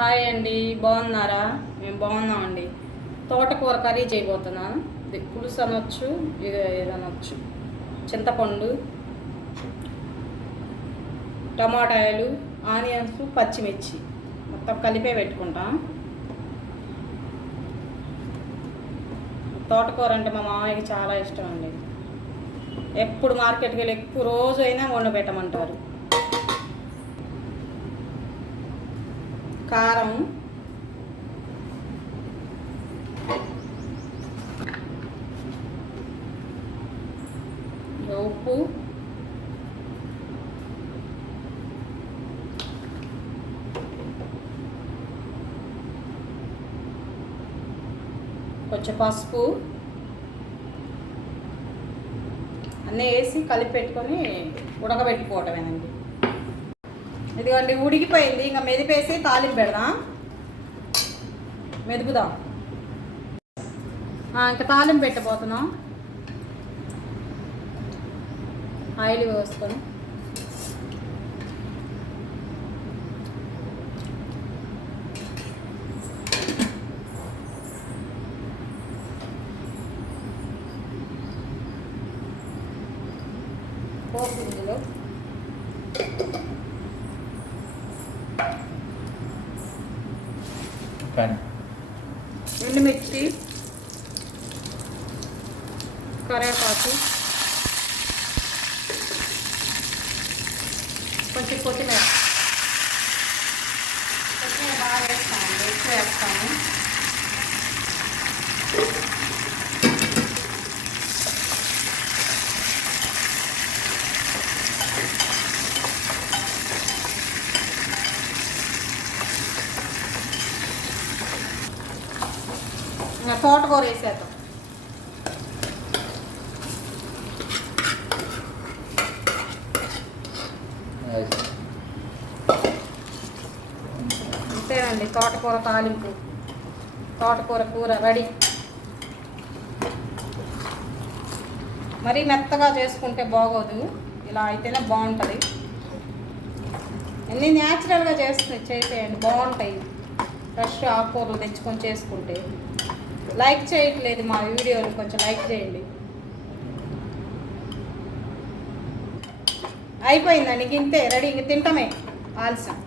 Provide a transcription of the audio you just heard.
Hi అండి, బాగున్నారా? మేము బాగున్నామండి. తోటకూర కర్రీ చేయబోతున్నాను. ఇది పులుసు అనొచ్చు, ఇది ఏదనొచ్చు. చింతపండు, టమాటాలు, ఆనియన్స్, పచ్చిమిర్చి మొత్తం కలిపే పెట్టుకుంటాం. తోటకూర అంటే మా మామయ్యకి చాలా ఇష్టం అండి. ఎప్పుడు మార్కెట్కి వెళ్ళి ఎక్కువ రోజు అయినా వండి పెట్టమంటారు. కారం, ఉప్పు, కొంచెం పసుపు అన్నీ వేసి కలిపి పెట్టుకొని ఉడకబెట్టుకోవటమేనండి. ఇదిగోండి ఉడికిపోయింది. ఇంకా మెదిపేసి తాలింపు పెడదాం, మెదుపుదాం. ఇంకా తాలింపు పెట్టబోతున్నాం. ఆయిల్ పోసుకొని పోపు ఇందులో ఎండుమిర్చి, కరివేపాకు, కొంచెం కొత్తిమీర బాగా వేస్తామండి, ఎక్కువ వేస్తాము. తోటకూర వేసేద్దాం. అంతేనండి, తోటకూర తాలింపు, తోటకూర కూర రెడీ. మరీ మెత్తగా చేసుకుంటే బాగోదు, ఇలా అయితేనే బాగుంటుంది. అన్నీ న్యాచురల్గా చేసేయండి, బాగుంటాయి. ఫ్రెష్ ఆకుకూరలు తెచ్చుకొని చేసుకుంటే. లైక్ చేయట్లేదు మా వీడియోలు, కొంచెం లైక్ చేయండి. అయిపోయిందండి, ఇంతే రెడీ. ఇంక తింటామే ఆలస్యం.